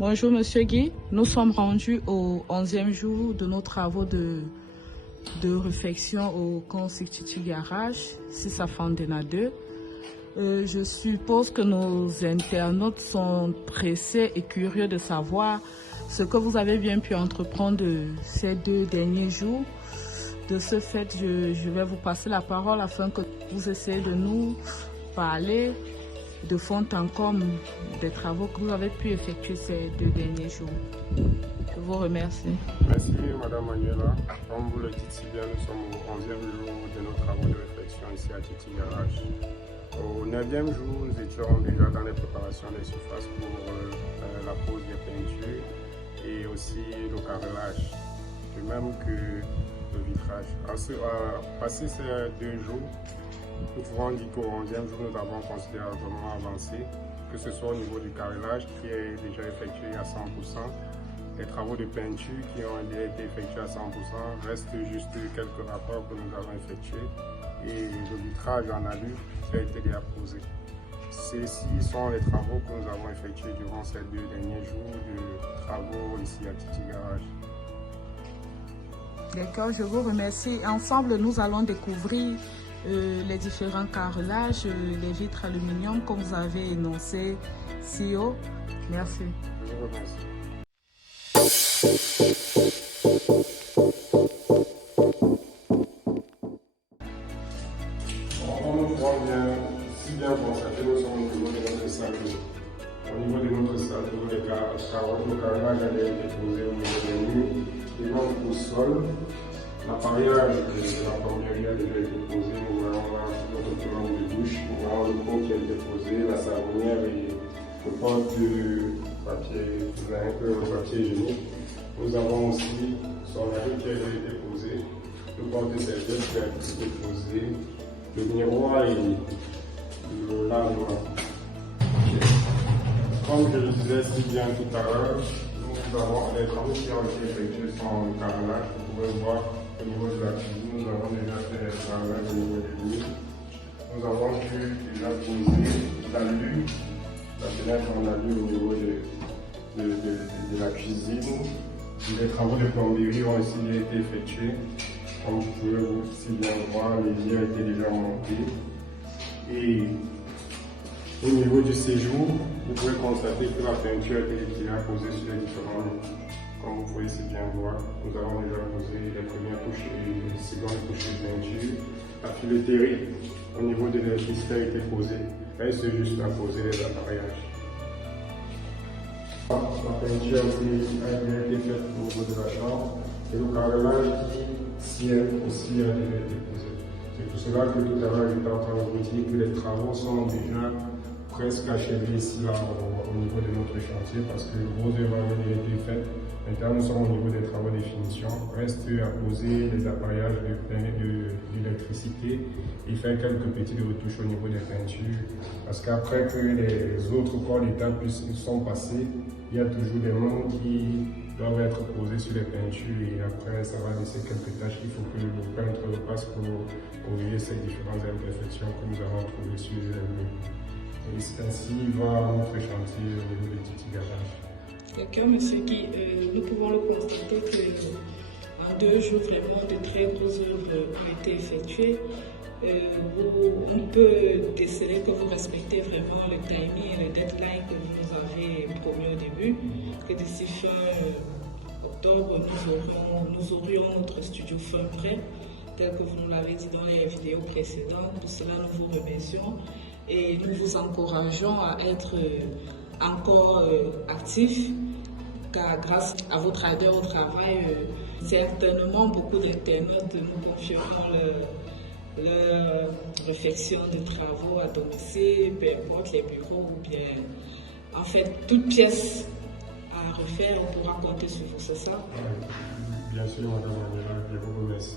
Bonjour Monsieur Guy, nous sommes rendus au 11e jour de nos travaux de réfection au Constituti Garage, 6 à Fandena 2. Je suppose que nos internautes sont pressés et curieux de savoir ce que vous avez bien pu entreprendre ces 2 derniers jours. De ce fait, je vais vous passer la parole afin que vous essayez de nous parler de fond en comble des travaux que vous avez pu effectuer ces 2 derniers jours. Je vous remercie. Merci Madame Manuela. Comme vous le dites si bien, nous sommes au 11e jour de nos travaux de réflexion ici à Titi Garage. Au 9e jour, nous étions déjà dans les préparations des surfaces pour la pose des peintures et aussi le carrelage, de même que le vitrage. Passé ces 2 jours, nous pouvons dire qu'au 11e jour, nous avons considérablement avancé, que ce soit au niveau du carrelage qui est déjà effectué à 100%, les travaux de peinture qui ont été effectués à 100%, reste juste quelques rapports que nous avons effectués et le vitrage en alu qui a été déposé. Ceux-ci sont les travaux que nous avons effectués durant ces 2 derniers jours de travaux ici à Titi Garage. D'accord, je vous remercie. Ensemble, nous allons découvrir les différents carrelages, les vitres aluminium comme vous avez énoncé si haut. Merci. Je vous remercie. On nous prend si bien constaté, nous sommes au niveau de notre salle. Au niveau de notre salle, le carrelage a été déposé au niveau des murs, et donc au sol. L'appareillage de la plomberie a déjà été posé, nous voyons notre colonne de douche, nous voyons le pot qui a été posé, la savonnière et le porte de papier, le papier hygiénique. Nous avons aussi son arrêt qui a déjà été posé, le porte de serviette qui a été posé, le miroir et le lave-main. Comme je le disais si bien tout à l'heure, nous avons des travaux qui ont été effectués sans le carrelage. Vous pouvez voir au niveau de la cuisine, nous avons déjà fait les carrelages au niveau des murs. Nous avons pu déjà poser la lune, la fenêtre en alu au niveau de la cuisine. Les travaux de plomberie ont aussi été effectués. Comme vous pouvez aussi bien voir, les lits ont été déjà montés. Et au niveau du séjour, vous pouvez constater que la peinture a été posée sur les différents lits. Comme vous pouvez si bien voir, nous avons déjà posé les premières couches et les secondes couches de peinture. La filetterie au niveau de l'électricité a été posée. Reste juste à poser les appareillages. La peinture a été faite au niveau de la chambre et le carrelage qui aussi a déjà été posé. C'est pour cela que tout à l'heure j'étais en train de vous dire que les travaux sont déjà presque achevés ici là, au niveau de notre chantier parce que le gros œuvre a déjà été fait. Maintenant nous sommes au niveau des travaux de finition. Reste à poser les appareillages d'électricité et faire quelques petites retouches au niveau des peintures. Parce qu'après que les autres corps d'étape sont passés, il y a toujours des mains qui doivent être posées sur les peintures et après ça va laisser quelques tâches. Il faut que le peintre repasse pour corriger ces différentes imperfections que nous avons trouvées sur les murs. Et ainsi va notre chantier au niveau de Titi Garage. D'accord, monsieur Guy, nous pouvons le constater qu'en 2 jours, vraiment de très grosses œuvres ont été effectuées. On peut déceler que vous respectez vraiment le timing et le deadline que vous nous avez promis au début, que d'ici fin octobre, nous aurions notre studio fin prêt, tel que vous nous l'avez dit dans les vidéos précédentes. Pour cela, nous vous remercions et nous vous encourageons à être encore actifs, car grâce à votre aide au travail, certainement beaucoup d'internautes nous confieront leur réflexion de travaux à domicile, peu importe les bureaux ou bien, en fait, toute pièce à refaire, on pourra compter sur vous, c'est ça? Bien sûr, Madame Manuela, je vous remercie.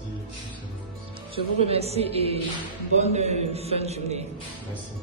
Je vous remercie et bonne fin de journée. Merci.